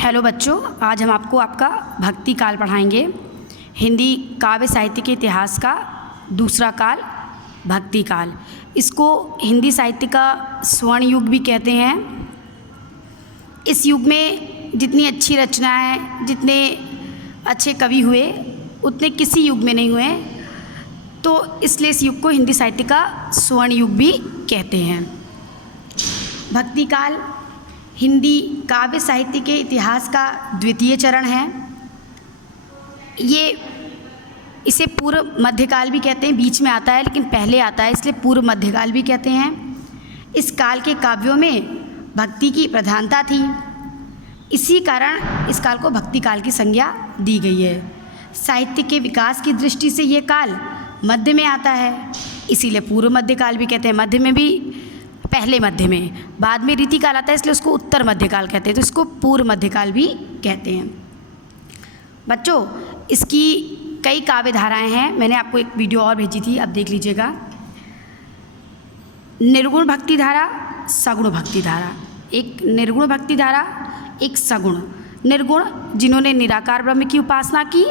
Hello बच्चों, आज हम आपको आपका भक्ति काल पढ़ाएंगे। हिंदी काव्य साहित्य के इतिहास का दूसरा काल भक्ति काल। इसको हिंदी साहित्य का स्वर्ण युग भी कहते हैं। इस युग में जितनी अच्छी रचनाएं, जितने अच्छे कवि हुए उतने किसी युग में नहीं हुए, तो इसलिए इस युग को हिंदी साहित्य का स्वर्ण युग भी कहते हैं। भक्ति काल हिंदी काव्य साहित्य के इतिहास का द्वितीय चरण है। इसे पूर्व मध्यकाल भी कहते हैं, बीच में आता है लेकिन पहले आता है, इसलिए पूर्व मध्यकाल भी कहते हैं। इस काल के काव्यों में भक्ति की प्रधानता थी, इसी कारण इस काल को भक्ति काल की संज्ञा दी गई है। साहित्य के विकास की दृष्टि से ये काल मध्य में आता है, इसीलिए पूर्व मध्यकाल भी कहते हैं। मध्य में भी पहले मध्य में, बाद में रीति काल आता है, इसलिए उसको उत्तर मध्यकाल कहते हैं, तो इसको पूर्व मध्यकाल भी कहते हैं। बच्चों, इसकी कई काव्य धाराएं हैं, मैंने आपको एक वीडियो और भेजी थी, अब देख लीजिएगा। निर्गुण भक्ति धारा, सगुण भक्ति धारा। एक निर्गुण भक्ति धारा, एक सगुण। निर्गुण जिन्होंने निराकार ब्रह्म की उपासना की,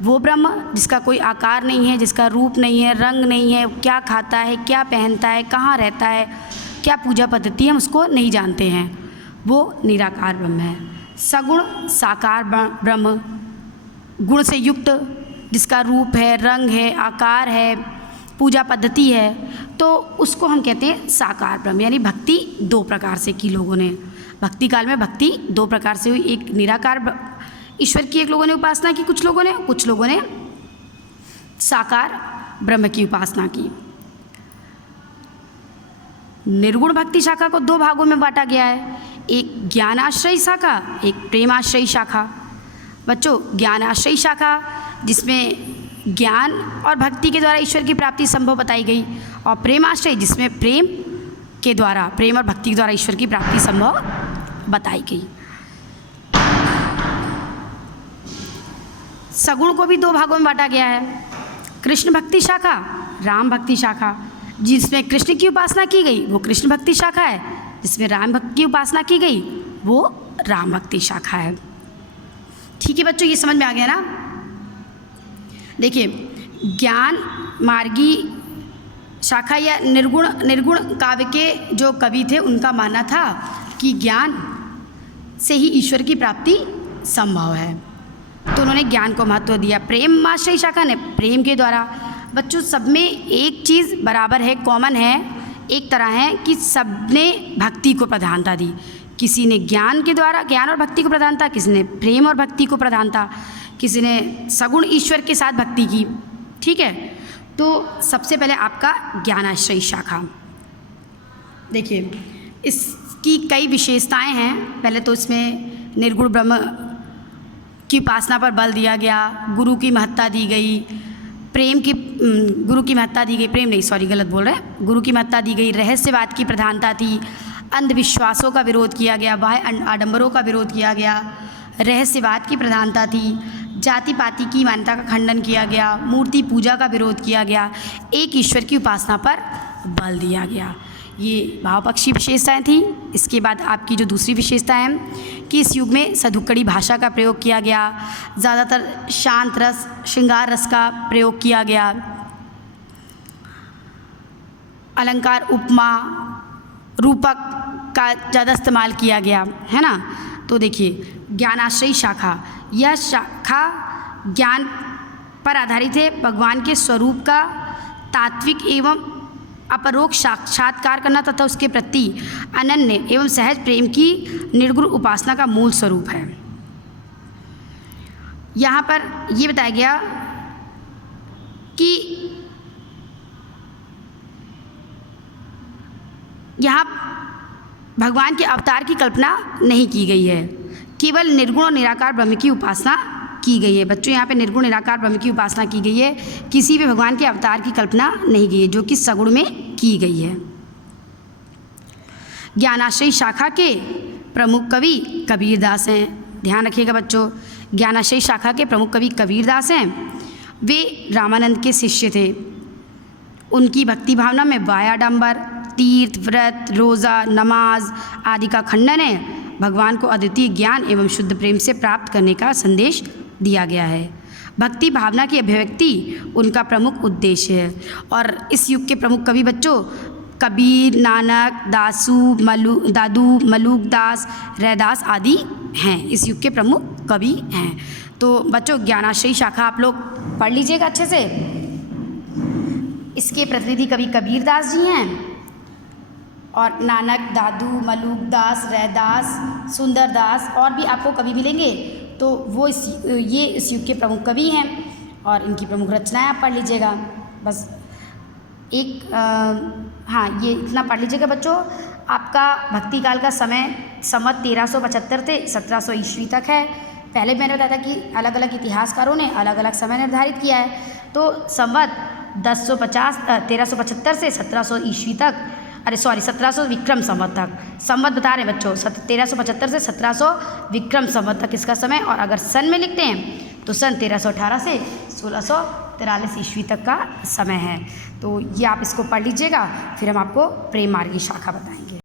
वो ब्रह्म जिसका कोई आकार नहीं है, जिसका रूप नहीं है, रंग नहीं है, क्या खाता है, क्या पहनता है, कहाँ रहता है, क्या पूजा पद्धति है, हम उसको नहीं जानते हैं, वो निराकार ब्रह्म है। सगुण साकार ब्रह्म, गुण से युक्त, जिसका रूप है, रंग है, आकार है, पूजा पद्धति है, तो उसको हम कहते हैं साकार ब्रह्म। यानी भक्ति दो प्रकार से की लोगों ने। भक्ति काल में भक्ति दो प्रकार से हुई। एक निराकार ईश्वर की एक लोगों ने उपासना की, कुछ लोगों ने साकार ब्रह्म की उपासना की। निर्गुण भक्ति शाखा को दो भागों में बांटा गया है, एक ज्ञानाश्रयी शाखा, एक प्रेमाश्रयी शाखा। बच्चों, ज्ञानाश्रयी शाखा जिसमें ज्ञान और भक्ति के द्वारा ईश्वर की प्राप्ति संभव बताई गई, और प्रेमाश्रयी जिसमें प्रेम और भक्ति के द्वारा ईश्वर की प्राप्ति संभव बताई गई। सगुण को भी दो भागों में बांटा गया है, कृष्ण भक्ति शाखा, राम भक्ति शाखा। जिसमें कृष्ण की उपासना की गई वो कृष्ण भक्ति शाखा है, जिसमें राम भक्ति की उपासना की गई वो राम भक्ति शाखा है। ठीक है बच्चों, ये समझ में आ गया ना। देखिए, ज्ञान मार्गी शाखा या निर्गुण काव्य के जो कवि थे उनका मानना था कि ज्ञान से ही ईश्वर की प्राप्ति संभव है, तो उन्होंने ज्ञान को महत्व दिया। प्रेमाश्रयी शाखा ने प्रेम के द्वारा। बच्चों, सब में एक चीज़ बराबर है, कॉमन है, एक तरह है कि सबने भक्ति को प्रधानता दी। किसी ने ज्ञान के द्वारा, ज्ञान और भक्ति को प्रधानता, किसी ने प्रेम और भक्ति को प्रधानता, किसी ने सगुण ईश्वर के साथ भक्ति की। ठीक है, तो सबसे पहले आपका ज्ञानाश्रयी शाखा। देखिए, इसकी कई विशेषताएं हैं। पहले तो इसमें निर्गुण ब्रह्म की उपासना पर बल दिया गया, गुरु की महत्ता दी गई, गुरु की महत्ता दी गई, गुरु की महत्ता दी गई, रहस्यवाद की प्रधानता थी, अंधविश्वासों का विरोध किया गया, बाह्य आडंबरों का विरोध किया गया, रहस्यवाद की प्रधानता थी, जाति पाति की मान्यता का खंडन किया गया, मूर्ति पूजा का विरोध किया गया, एक ईश्वर की उपासना पर बल दिया गया। ये भावपक्षी विशेषताएं थी। इसके बाद आपकी जो दूसरी विशेषता है कि इस युग में सधुक्कड़ी भाषा का प्रयोग किया गया, ज़्यादातर शांत रस, श्रृंगार रस का प्रयोग किया गया, अलंकार, उपमा, रूपक का ज़्यादा इस्तेमाल किया गया, है ना। तो देखिए, ज्ञानाश्रयी शाखा, यह शाखा ज्ञान पर आधारित है। भगवान के स्वरूप का तात्विक एवं अपरोक्ष साक्षात्कार करना तथा उसके प्रति अनन्य एवं सहज प्रेम की निर्गुण उपासना का मूल स्वरूप है। यहाँ पर यह बताया गया कि यहाँ भगवान के अवतार की कल्पना नहीं की गई है, केवल निर्गुण और निराकार ब्रह्म की उपासना की गई है। बच्चों, यहाँ पे निर्गुण निराकार ब्रह्म की उपासना की गई है, किसी भी भगवान के अवतार की कल्पना नहीं की है, जो कि सगुण में की गई है। ज्ञानाश्रयी शाखा के प्रमुख कवि कबीरदास हैं। ध्यान रखिएगा बच्चों, ज्ञानाश्रयी शाखा के प्रमुख कवि कबीरदास हैं। वे रामानंद के शिष्य थे। उनकी भक्ति भावना में बाह्य आडंबर, तीर्थ, व्रत, रोज़ा, नमाज आदि का खंडन है भगवान को अद्वितीय ज्ञान एवं शुद्ध प्रेम से प्राप्त करने का संदेश दिया गया है। भक्ति भावना की अभिव्यक्ति उनका प्रमुख उद्देश्य है। और इस युग के प्रमुख कवि बच्चों कबीर, नानक, दादू, मलूकदास, रैदास आदि हैं, इस युग के प्रमुख कवि हैं। तो बच्चों ज्ञानाश्रयी शाखा आप लोग पढ़ लीजिएगा अच्छे से। इसके प्रतिनिधि कवि कबीरदास जी हैं और नानक, दादू, मलूकदास, रैदास, सुंदरदास और भी आपको कवि मिलेंगे। तो वो ये इस युग के प्रमुख कवि हैं और इनकी प्रमुख रचनाएं आप पढ़ लीजिएगा। बस हाँ, ये इतना पढ़ लीजिएगा बच्चों। आपका भक्ति काल का समय संवत 1375 से 1700 ईस्वी तक है। पहले मैंने बताया था कि अलग अलग इतिहासकारों ने अलग अलग समय निर्धारित किया है। तो संवत 1375 से 1700 ईस्वी तक, 1700 विक्रम संवत तक, संवत बता रहे हैं बच्चों, 1375 से 1700 विक्रम संवत तक इसका समय। और अगर सन में लिखते हैं तो सन 1318 से 1643 ईस्वी तक का समय है। तो ये आप इसको पढ़ लीजिएगा, फिर हम आपको प्रेम मार्गी शाखा बताएंगे।